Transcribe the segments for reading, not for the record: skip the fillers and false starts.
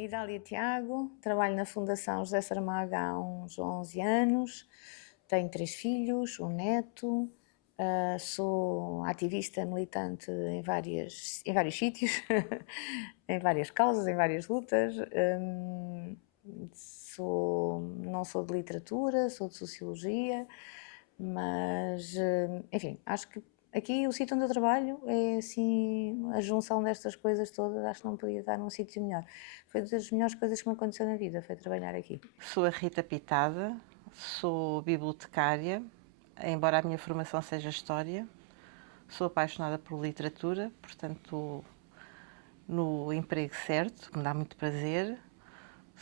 Chamo-me Idália Tiago, trabalho na Fundação José Saramago há uns 11 anos, tenho 3 filhos, um neto, sou ativista militante em vários sítios, em várias causas, em várias lutas. Não sou de literatura, sou de sociologia, mas, enfim, acho que aqui o sítio onde eu trabalho é assim, a junção destas coisas todas, acho que não podia estar num sítio melhor. Foi das melhores coisas que me aconteceu na vida, foi trabalhar aqui. Sou a Rita Pitada, sou bibliotecária, embora a minha formação seja História. Sou apaixonada por literatura, portanto estou no emprego certo, que me dá muito prazer.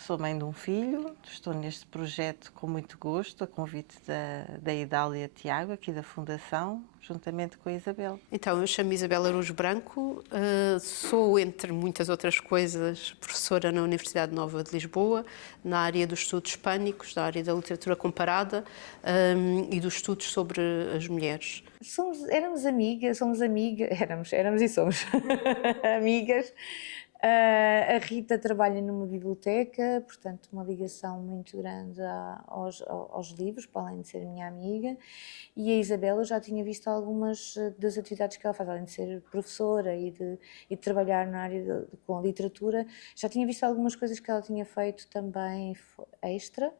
Sou mãe de um filho, estou neste projeto com muito gosto, a convite da Idália Tiago, aqui da Fundação, juntamente com a Isabel. Então, eu chamo-me Isabel Araújo Branco, sou, entre muitas outras coisas, professora na Universidade Nova de Lisboa, na área dos estudos hispânicos, da área da literatura comparada e dos estudos sobre as mulheres. Éramos amigas, éramos e somos amigas. A Rita trabalha numa biblioteca, portanto uma ligação muito grande aos livros, para além de ser minha amiga, e a Isabela já tinha visto algumas das atividades que ela faz, além de ser professora e de trabalhar na área com literatura, já tinha visto algumas coisas que ela tinha feito também extra,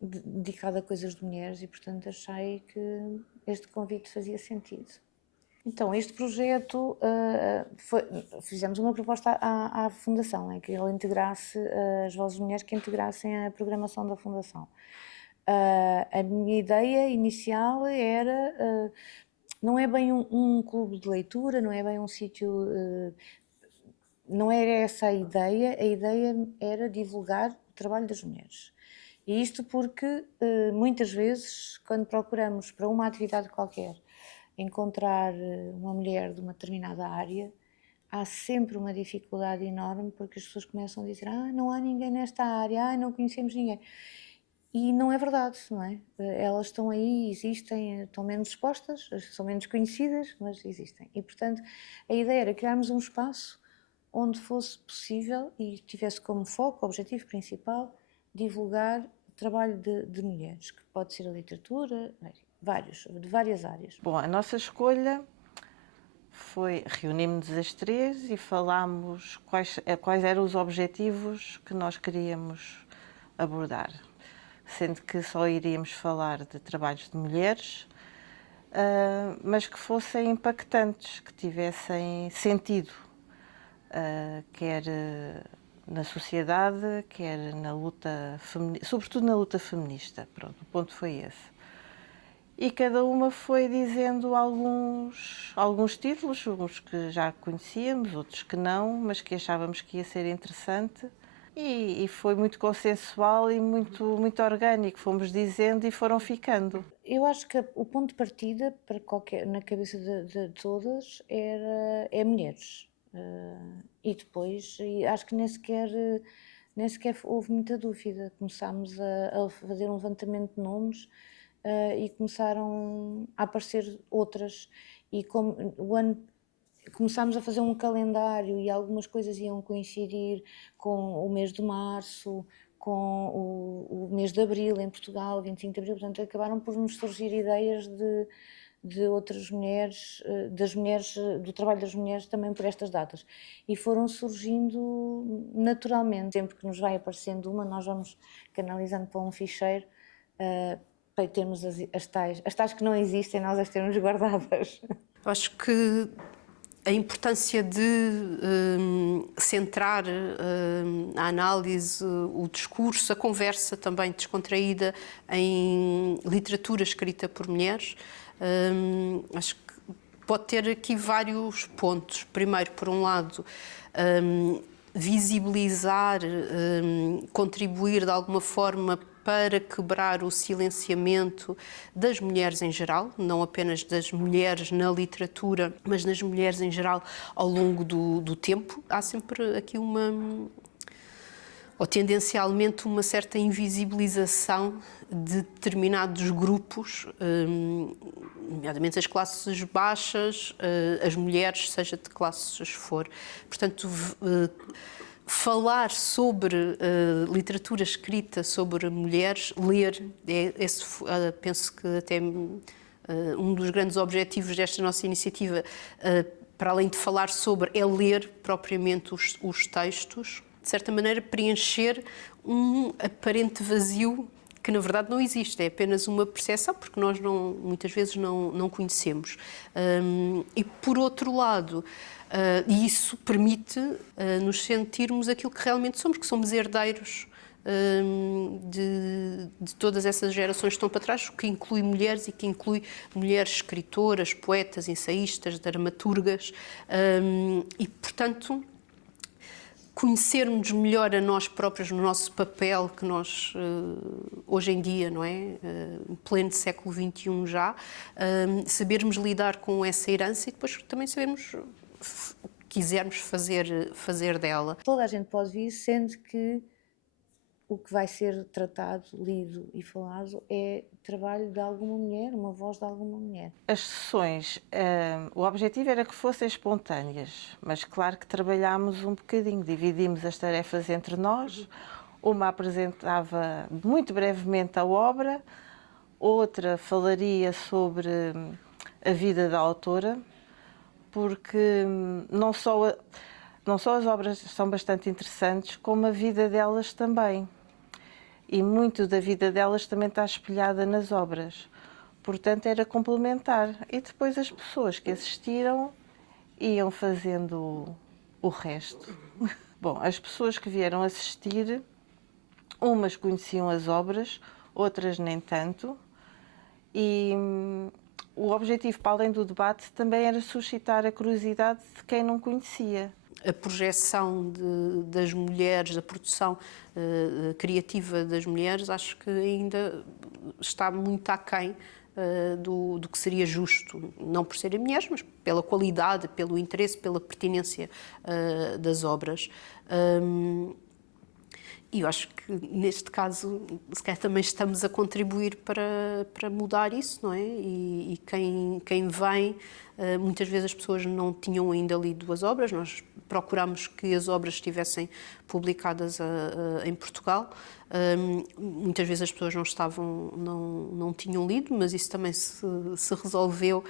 dedicado a coisas de mulheres, e portanto achei que este convite fazia sentido. Então, este projeto, fizemos uma proposta à Fundação, é que ele integrasse as vozes de mulheres, que integrassem a programação da Fundação. A minha ideia inicial era, não é bem um clube de leitura, não é bem um sítio, não era essa a ideia era divulgar o trabalho das mulheres. E isto porque, muitas vezes, quando procuramos para uma atividade qualquer, encontrar uma mulher de uma determinada área, há sempre uma dificuldade enorme, porque as pessoas começam a dizer: não há ninguém nesta área, não conhecemos ninguém. E não é verdade, não é? Elas estão aí, existem, estão menos expostas, são menos conhecidas, mas existem. E, portanto, a ideia era criarmos um espaço onde fosse possível e tivesse como foco, objetivo principal, divulgar o trabalho de mulheres, que pode ser a literatura, de várias áreas. Bom, a nossa escolha foi, reunimos-nos as três e falámos quais eram os objetivos que nós queríamos abordar, sendo que só iríamos falar de trabalhos de mulheres, mas que fossem impactantes, que tivessem sentido, quer na sociedade, quer na luta feminista, sobretudo na luta feminista. Pronto, o ponto foi esse. E cada uma foi dizendo alguns títulos, uns que já conhecíamos, outros que não, mas que achávamos que ia ser interessante. E foi muito consensual e muito orgânico, fomos dizendo e foram ficando. Eu acho que o ponto de partida para na cabeça de todas é mulheres. E depois, acho que nem sequer houve muita dúvida. Começámos a fazer um levantamento de nomes e começaram a aparecer outras. E como começámos a fazer um calendário e algumas coisas iam coincidir com o mês de março, com o mês de abril em Portugal, 25 de abril, portanto acabaram por nos surgir ideias de outras mulheres, do trabalho das mulheres também por estas datas. E foram surgindo naturalmente. Sempre que nos vai aparecendo uma, nós vamos canalizando para um ficheiro para termos as tais que não existem, nós as temos guardadas. Eu acho que a importância de centrar a análise, o discurso, a conversa também descontraída em literatura escrita por mulheres, acho que pode ter aqui vários pontos. Primeiro, por um lado, visibilizar, contribuir de alguma forma para quebrar o silenciamento das mulheres em geral, não apenas das mulheres na literatura, mas das mulheres em geral ao longo do tempo. Há sempre aqui ou tendencialmente uma certa invisibilização de determinados grupos, nomeadamente as classes baixas, as mulheres, seja de classes for. Portanto, falar sobre literatura escrita sobre mulheres, ler, penso que até um dos grandes objetivos desta nossa iniciativa, para além de falar sobre, é ler propriamente os textos, de certa maneira preencher um aparente vazio que na verdade não existe, é apenas uma percepção, porque nós muitas vezes não conhecemos. E por outro lado, e isso permite nos sentirmos aquilo que realmente somos, que somos herdeiros de todas essas gerações que estão para trás, o que inclui mulheres e que inclui mulheres escritoras, poetas, ensaístas, dramaturgas, e portanto conhecermos melhor a nós próprios no nosso papel que nós, hoje em dia, não é? Em pleno século XXI já, sabermos lidar com essa herança e depois também sabermos o que quisermos fazer dela. Toda a gente pode vir, sendo que o que vai ser tratado, lido e falado é trabalho de alguma mulher, uma voz de alguma mulher. As sessões, o objetivo era que fossem espontâneas, mas claro que trabalhámos um bocadinho, dividimos as tarefas entre nós. Uma apresentava muito brevemente a obra, outra falaria sobre a vida da autora, porque não só as obras são bastante interessantes, como a vida delas também. E muito da vida delas também está espelhada nas obras. Portanto, era complementar. E depois as pessoas que assistiram iam fazendo o resto. Bom, as pessoas que vieram assistir, umas conheciam as obras, outras nem tanto. E o objetivo, para além do debate, também era suscitar a curiosidade de quem não conhecia. A projeção das mulheres, da produção criativa das mulheres, acho que ainda está muito aquém do que seria justo, não por serem mulheres, mas pela qualidade, pelo interesse, pela pertinência das obras. E eu acho que, neste caso, se calhar também estamos a contribuir para mudar isso, não é? E quem vem, muitas vezes as pessoas não tinham ainda lido as obras, nós procurámos que as obras estivessem publicadas em Portugal. Muitas vezes as pessoas não tinham lido, mas isso também se resolveu,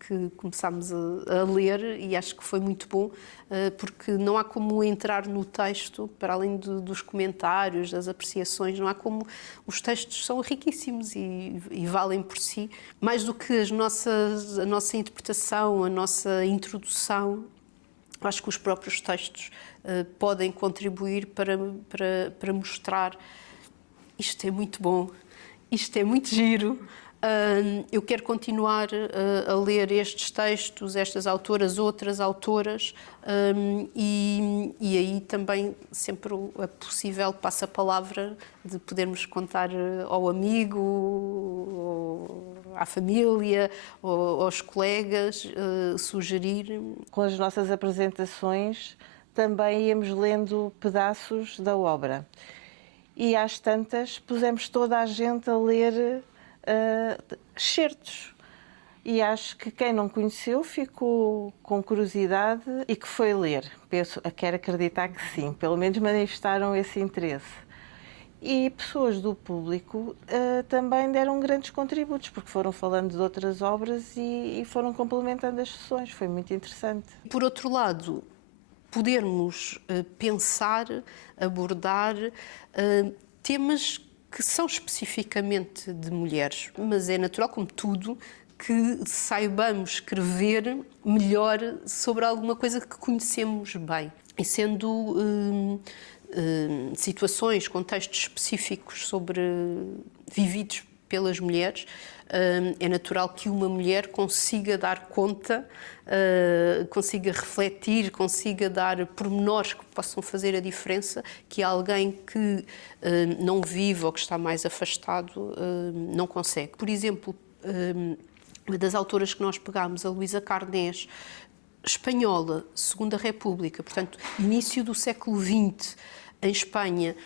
que começámos a ler, e acho que foi muito bom, porque não há como entrar no texto, para além dos comentários, das apreciações, não há como... Os textos são riquíssimos e valem por si, mais do que a nossa interpretação, a nossa introdução. Acho que os próprios textos podem contribuir para mostrar: isto é muito bom, isto é muito giro, eu quero continuar a ler estes textos, estas autoras, outras autoras, e aí também sempre é possível, passa-palavra, de podermos contar ao amigo, ou à família, ou aos colegas, sugerir. Com as nossas apresentações também íamos lendo pedaços da obra. E às tantas pusemos toda a gente a ler excertos. E acho que quem não conheceu ficou com curiosidade e que foi ler. Quero acreditar que sim, pelo menos manifestaram esse interesse. E pessoas do público também deram grandes contributos, porque foram falando de outras obras e foram complementando as sessões. Foi muito interessante. Por outro lado, podermos pensar, abordar temas que são especificamente de mulheres, mas é natural, como tudo, que saibamos escrever melhor sobre alguma coisa que conhecemos bem. E sendo situações, contextos específicos vividos pelas mulheres, é natural que uma mulher consiga dar conta, consiga refletir, consiga dar pormenores que possam fazer a diferença, que alguém que não vive ou que está mais afastado não consegue. Por exemplo, uma das autoras que nós pegámos, a Luísa Carnés, espanhola, Segunda República, portanto, início do século XX, em Espanha,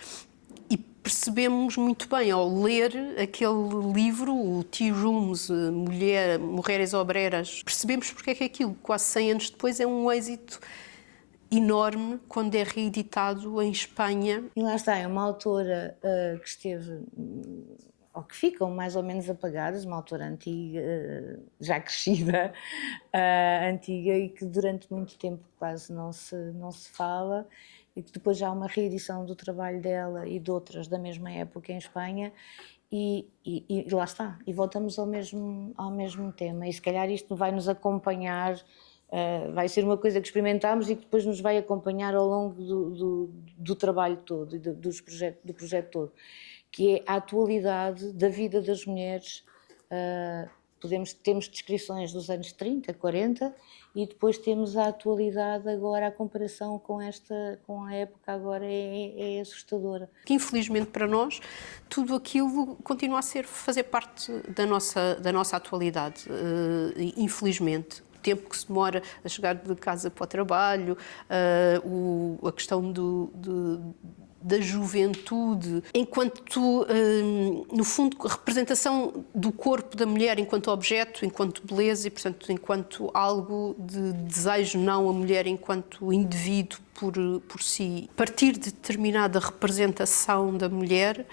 e percebemos muito bem, ao ler aquele livro, o Tea Rooms, Mulheres Obreras, percebemos porque é que aquilo, quase 100 anos depois, é um êxito enorme quando é reeditado em Espanha. E lá está, é uma autora que esteve, ou que ficam mais ou menos apagadas, uma autora antiga, já crescida, antiga, e que durante muito tempo quase não se fala, e que depois já há uma reedição do trabalho dela e de outras da mesma época em Espanha, e lá está, e voltamos ao mesmo tema, e se calhar isto vai nos acompanhar, vai ser uma coisa que experimentamos e que depois nos vai acompanhar ao longo do trabalho todo e do projeto todo, que é a atualidade da vida das mulheres. Temos descrições dos anos 30, 40 e depois temos a atualidade agora, a comparação com a época agora é assustadora. Que infelizmente para nós tudo aquilo continua a fazer parte da nossa atualidade, infelizmente. O tempo que se demora a chegar de casa para o trabalho, a questão da juventude, enquanto, no fundo, a representação do corpo da mulher enquanto objeto, enquanto beleza e, portanto, enquanto algo de desejo, não a mulher enquanto indivíduo por si. Partir de determinada representação da mulher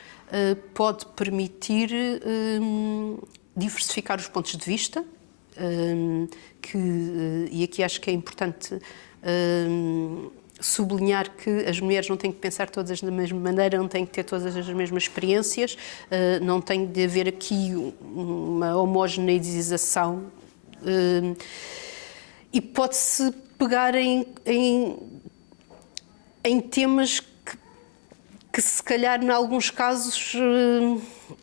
pode permitir diversificar os pontos de vista, e aqui acho que é importante sublinhar que as mulheres não têm que pensar todas da mesma maneira, não têm que ter todas as mesmas experiências, não tem de haver aqui uma homogeneização, e pode-se pegar em temas que se calhar em alguns casos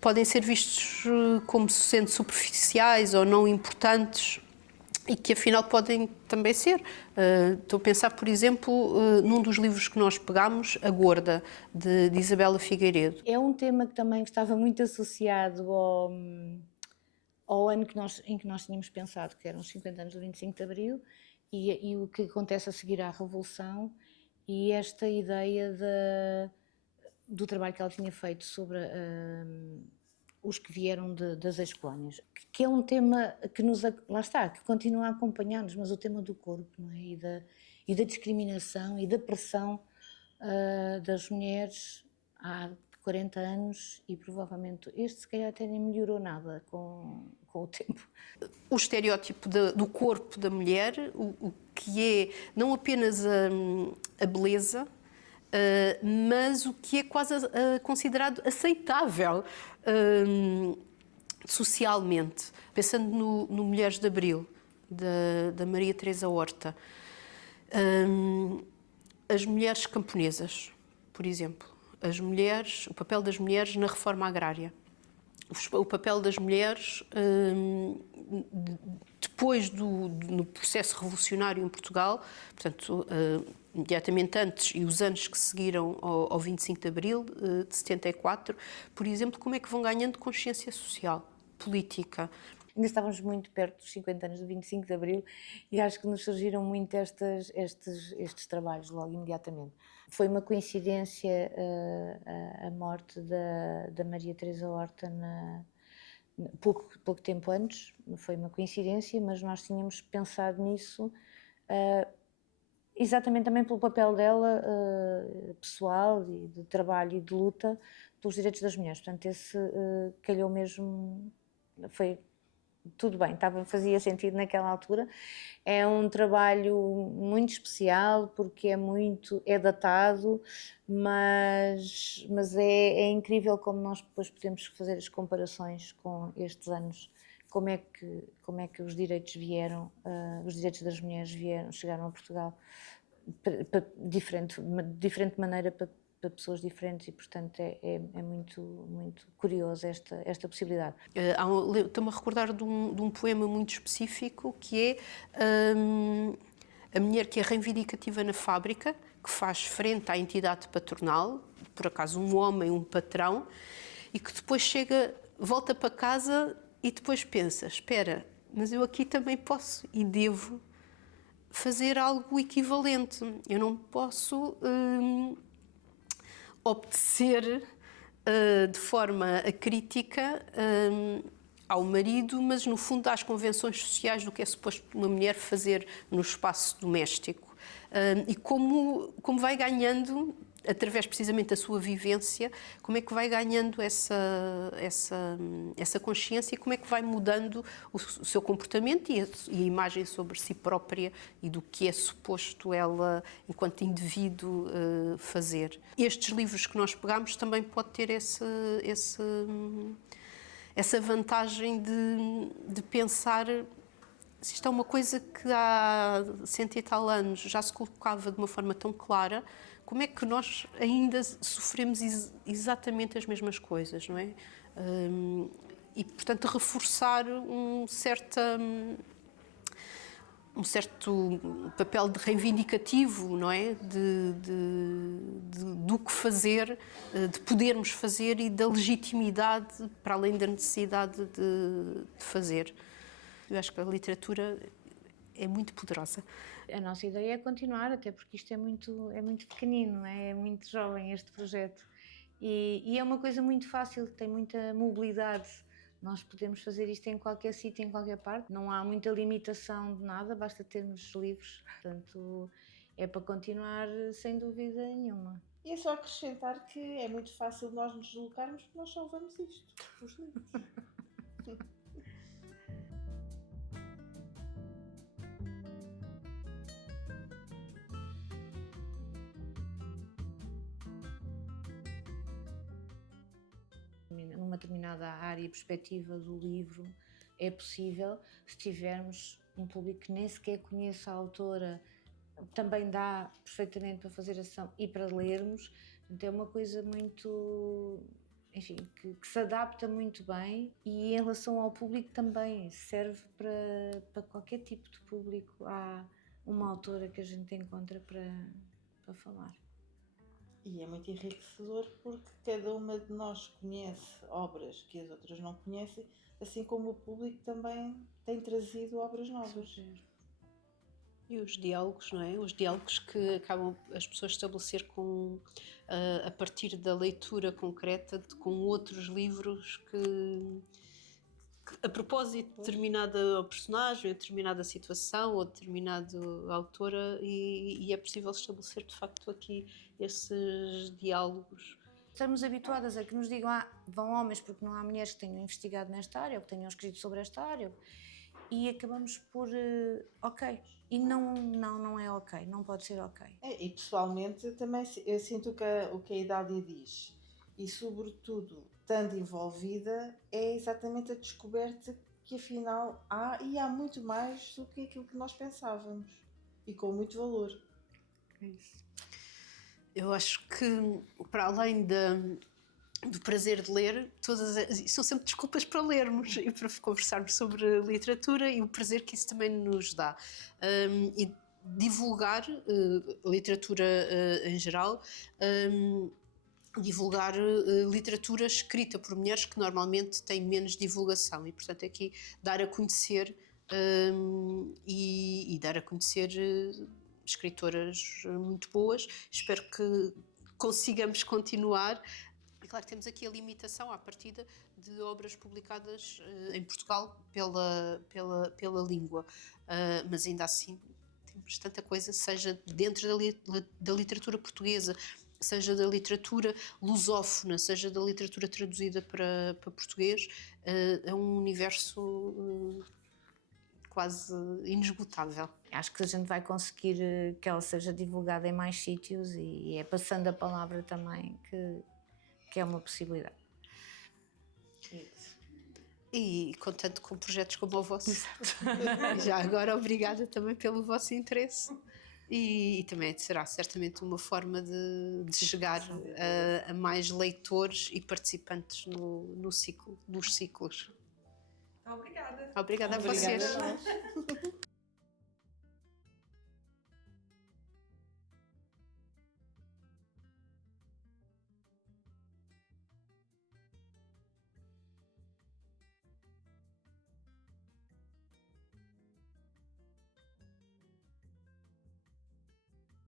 podem ser vistos como sendo superficiais ou não importantes, e que afinal podem também ser. Estou a pensar, por exemplo, num dos livros que nós pegámos, A Gorda, de Isabela Figueiredo. É um tema que também estava muito associado ao ano em que nós tínhamos pensado, que eram os 50 anos do 25 de Abril, e o que acontece a seguir à Revolução, e esta ideia do trabalho que ela tinha feito sobre os que vieram das ex-colónias, que é um tema que lá está, que continua a acompanhar-nos, mas o tema do corpo, não é? E da discriminação e da pressão das mulheres há 40 anos, e provavelmente este se calhar até nem melhorou nada com o tempo. O estereótipo do corpo da mulher, o que é não apenas a beleza, mas o que é quase considerado aceitável socialmente. Pensando no Mulheres de Abril, da Maria Teresa Horta, as mulheres camponesas, por exemplo, o papel das mulheres na reforma agrária, o papel das mulheres depois no processo revolucionário em Portugal, portanto, imediatamente antes e os anos que seguiram ao 25 de Abril de 74, por exemplo, como é que vão ganhando consciência social, política. Ainda estávamos muito perto dos 50 anos do 25 de Abril e acho que nos surgiram muito estes trabalhos logo imediatamente. Foi uma coincidência a morte da Maria Teresa Horta pouco tempo antes, foi uma coincidência, mas nós tínhamos pensado nisso exatamente também pelo papel dela pessoal e de trabalho e de luta pelos direitos das mulheres. Portanto, esse calhou mesmo, foi tudo bem, fazia sentido naquela altura. É um trabalho muito especial porque é datado, mas é incrível como nós depois podemos fazer as comparações com estes anos, como é que os direitos os direitos das mulheres chegaram a Portugal de diferente maneira para pessoas diferentes, e portanto é muito, muito curioso esta possibilidade. Estou-me a recordar de um poema muito específico que é a mulher que é reivindicativa na fábrica, que faz frente à entidade patronal, por acaso um homem, um patrão, e que depois volta para casa e depois pensa, espera, mas eu aqui também posso e devo fazer algo equivalente. Eu não posso obedecer de forma acrítica ao marido, mas no fundo às convenções sociais do que é suposto uma mulher fazer no espaço doméstico. e como vai ganhando, através precisamente da sua vivência, como é que vai ganhando essa consciência e como é que vai mudando o seu comportamento e a imagem sobre si própria e do que é suposto ela, enquanto indivíduo, fazer. Estes livros que nós pegamos também pode ter essa vantagem de pensar se isto é uma coisa que há 100 e tal anos já se colocava de uma forma tão clara, como é que nós ainda sofremos exatamente as mesmas coisas, não é? E, portanto, reforçar um certo papel de reivindicativo, não é? Do que fazer, de podermos fazer e da legitimidade, para além da necessidade de fazer. Eu acho que a literatura é muito poderosa. A nossa ideia é continuar, até porque isto é muito pequenino, não é? É muito jovem este projeto. E é uma coisa muito fácil, tem muita mobilidade. Nós podemos fazer isto em qualquer sítio, em qualquer parte. Não há muita limitação de nada, basta termos livros. Portanto, é para continuar sem dúvida nenhuma. E é só acrescentar que é muito fácil nós nos deslocarmos, porque nós só levamos isto, os livros. Numa determinada área e perspectiva do livro é possível, se tivermos um público que nem sequer conhece a autora, também dá perfeitamente para fazer ação e para lermos. Então é uma coisa muito, enfim, que se adapta muito bem, e em relação ao público também serve para qualquer tipo de público. Há uma autora que a gente encontra para falar. E é muito enriquecedor porque cada uma de nós conhece obras que as outras não conhecem, assim como o público também tem trazido obras novas. E os diálogos, não é? Os diálogos que acabam as pessoas estabelecer a partir da leitura concreta com outros livros que a propósito de determinada personagem, ou determinada situação, ou determinada autora, e é possível estabelecer de facto aqui esses diálogos. Estamos habituadas a que nos digam vão homens porque não há mulheres que tenham investigado nesta área ou que tenham escrito sobre esta área, e acabamos por ok, e não é ok, não pode ser ok. E pessoalmente também eu sinto o que a Idália diz, e sobretudo estando envolvida, é exatamente a descoberta que afinal há muito mais do que aquilo que nós pensávamos, e com muito valor. É isso. Eu acho que, para além do prazer de ler, são sempre desculpas para lermos e para conversarmos sobre literatura, e o prazer que isso também nos dá. E divulgar literatura em geral, divulgar literatura escrita por mulheres que normalmente têm menos divulgação, e portanto aqui dar a conhecer e dar a conhecer escritoras muito boas. Espero que consigamos continuar. E claro que temos aqui a limitação à partida de obras publicadas em Portugal pela língua, mas ainda assim temos tanta coisa, seja dentro da literatura portuguesa, seja da literatura lusófona, seja da literatura traduzida para português. É um universo quase inesgotável. Acho que a gente vai conseguir que ela seja divulgada em mais sítios, e é passando a palavra também que é uma possibilidade. E contando com projetos como o vosso. Já agora, obrigada também pelo vosso interesse. E também será certamente uma forma de chegar a mais leitores e participantes nos ciclos. Obrigada. Obrigada a vocês.